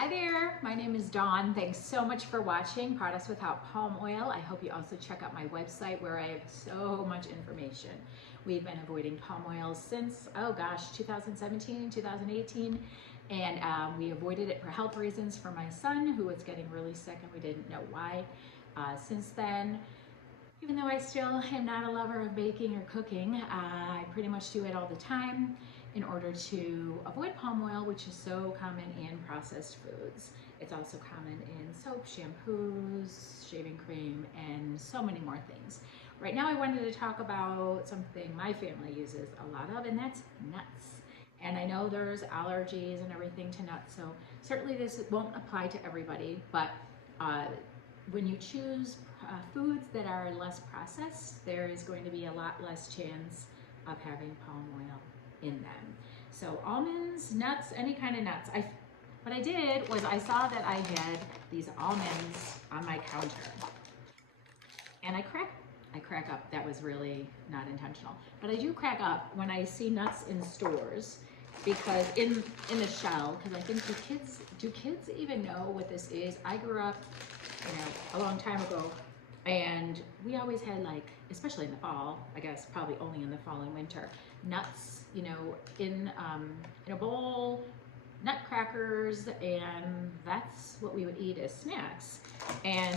Hi there, my name is Dawn. Thanks so much for watching Products Without Palm Oil. I hope you also check out my website where I have so much information. We've been avoiding palm oil since, 2017, 2018, and we avoided it for health reasons for my son who was getting really sick and we didn't know why. Since then, even though I still am not a lover of baking or cooking, I pretty much do it all the time in order to avoid palm oil, which is so common in processed foods. It's also common in soap, shampoos, shaving cream, and so many more things. Right now I wanted to talk about something my family uses a lot of, and that's nuts. And I know there's allergies and everything to nuts, so certainly this won't apply to everybody, but when you choose foods that are less processed, there is going to be a lot less chance of having palm oil in them. So almonds, nuts, any kind of nuts. What I did was I saw that I had these almonds on my counter, and I crack up. That was really not intentional, but I do crack up when I see nuts in stores, because in the shell, because I think do kids even know what this is? I grew up, a long time ago, and we always had, like, especially in the fall, I guess probably only in the fall and winter, nuts, in a bowl, nutcrackers, and that's what we would eat as snacks. And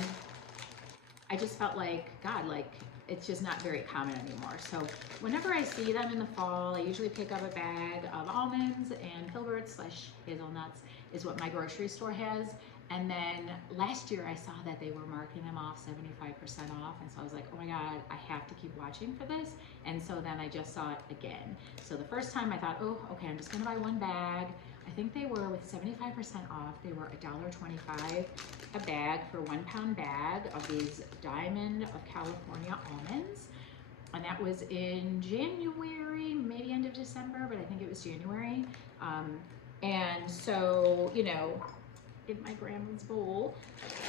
I just felt like, God, like, it's just not very common anymore. So whenever I see them in the fall, I usually pick up a bag of almonds, and filberts / hazelnuts is what my grocery store has. And then last year I saw that they were marking them off 75% off. And so I was like, oh my God, I have to keep watching for this. And so then I just saw it again. So the first time I thought, oh, okay, I'm just gonna buy one bag. I think they were, with 75% off, they were $1.25 a bag for 1 pound bag of these Diamond of California almonds. And that was in January, maybe end of December, but I think it was January. And so, in my grandma's bowl,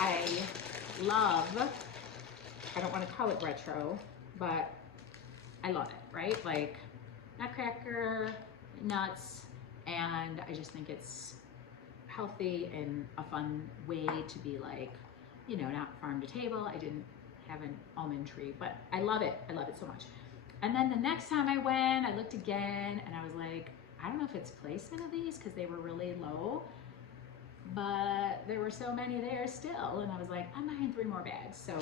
I don't want to call it retro, but I love it, right? Like nutcracker, nuts, and I just think it's healthy and a fun way to be, like, not farm to table. I didn't have an almond tree, but I love it. I love it so much. And then the next time I went, I looked again and I was like, I don't know if it's placement of these because they were really low, but there were so many there still, and I was like, I'm buying 3 more bags. So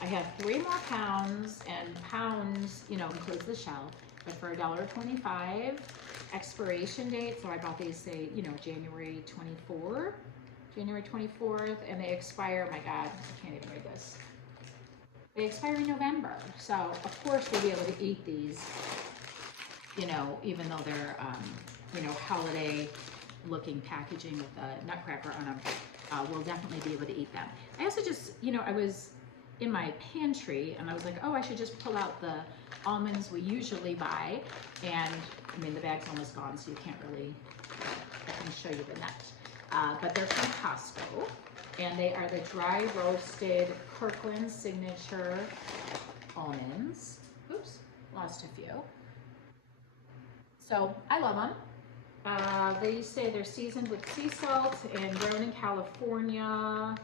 I have 3 more pounds, and pounds, includes the shell, but for $1.25 expiration date. So I bought these, say, January 24th, and they expire, my God, I can't even read this. They expire in November. So of course we'll be able to eat these, even though they're, holiday looking packaging with a nutcracker on them. We'll definitely be able to eat them. I also just, I was in my pantry and I was like, oh, I should just pull out the almonds we usually buy. And I mean, the bag's almost gone, so you can't really, I can show you the nut. But they're from Costco, and they are the dry roasted Kirkland Signature Almonds. Oops, lost a few. So I love them. They say they're seasoned with sea salt and grown in California,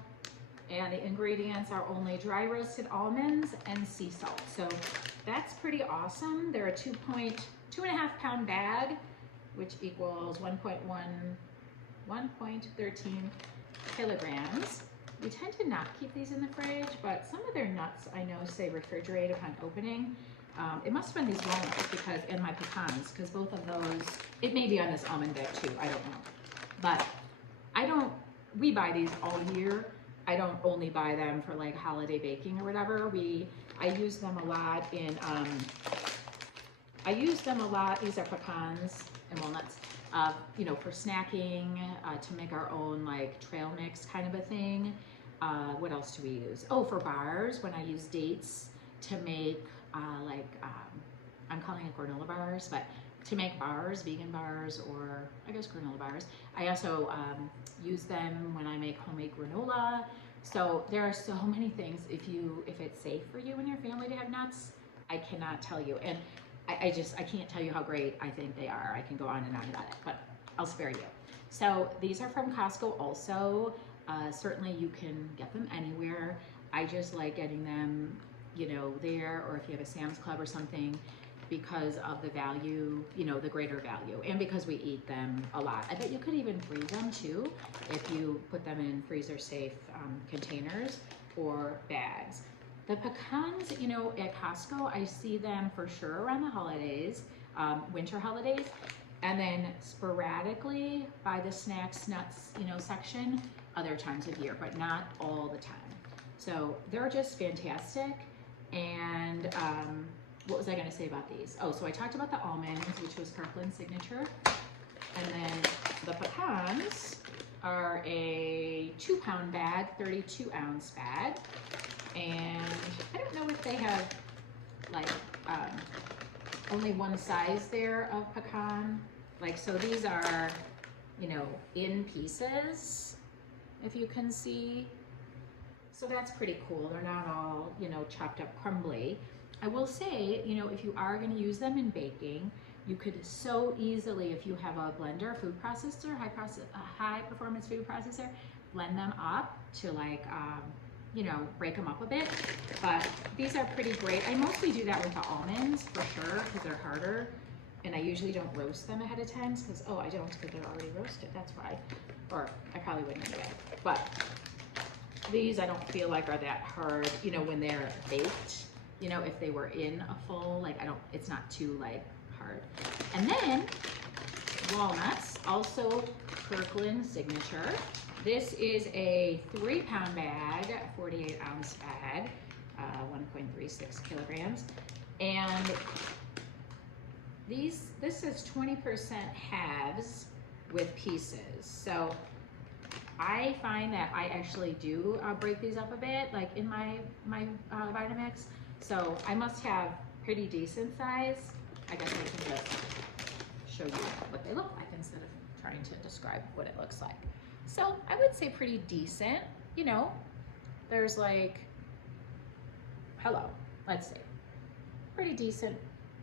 and the ingredients are only dry roasted almonds and sea salt. So that's pretty awesome. They're a 2.5 pound bag, which equals 1.13 kilograms. We tend to not keep these in the fridge, but some of their nuts I know say refrigerate upon opening. It must have been these walnuts, and my pecans, because both of those, it may be on this almond bag too, I don't know. But we buy these all year. I don't only buy them for like holiday baking or whatever. I use them a lot these are pecans and walnuts, for snacking, to make our own like trail mix kind of a thing. What else do we use? Oh, for bars, when I use dates to make I'm calling it granola bars, but to make bars, vegan bars, or I guess granola bars. I also use them when I make homemade granola. So there are so many things. If it's safe for you and your family to have nuts, I cannot tell you. And I can't tell you how great I think they are. I can go on and on about it, but I'll spare you. So these are from Costco also. Certainly you can get them anywhere. I just like getting them, you know, there, or if you have a Sam's Club or something, because of the value, you know, the greater value, and because we eat them a lot. I bet you could even freeze them too if you put them in freezer safe containers or bags. The pecans, you know, at Costco, I see them for sure around the holidays, winter holidays, and then sporadically by the snacks, nuts, you know, section, other times of year, but not all the time. So they're just fantastic. And what was I gonna say about these? Oh, so I talked about the almonds, which was Kirkland Signature. And then the pecans are a 2-pound bag, 32-ounce bag. And I don't know if they have like only one size there of pecan. Like, so these are, you know, in pieces, if you can see. So that's pretty cool. They're not all, you know, chopped up crumbly. I will say, you know, if you are going to use them in baking, you could so easily, if you have a blender, food processor, high performance food processor, blend them up to like, you know, break them up a bit. But these are pretty great. I mostly do that with the almonds for sure, because they're harder. And I usually don't roast them ahead of time because, oh, I don't, because they're already roasted. That's why. Or I probably wouldn't anyway. But these I don't feel like are that hard, you know, when they're baked. You know, if they were in a full, like, it's not too like hard. And then walnuts, also Kirkland Signature. This is a 3-pound bag, 48-ounce bag, 1.36 kilograms. And this is 20% halves with pieces. So I find that I actually do break these up a bit, like in my Vitamix. So I must have pretty decent size. I guess I can just show you what they look like instead of trying to describe what it looks like. So I would say pretty decent, you know. There's like, let's see, pretty decent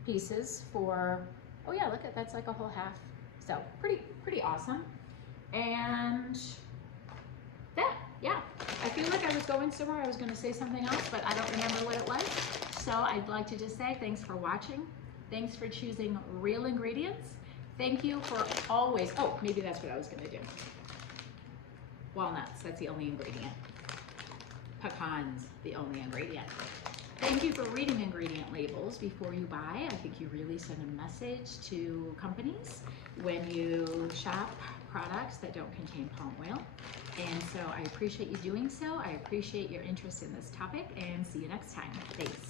pieces for, oh yeah, look at, that's like a whole half. So pretty awesome. And that, yeah, I feel like I was going somewhere. I was going to say something else, but I don't remember what it was. So I'd like to just say thanks for watching. Thanks for choosing real ingredients. Thank you for always, oh, maybe that's what I was going to do. Walnuts, that's the only ingredient. Pecans, the only ingredient. Thank you for reading ingredient labels before you buy. I think you really send a message to companies when you shop products that don't contain palm oil. And so I appreciate you doing so. I appreciate your interest in this topic, and see you next time. Thanks.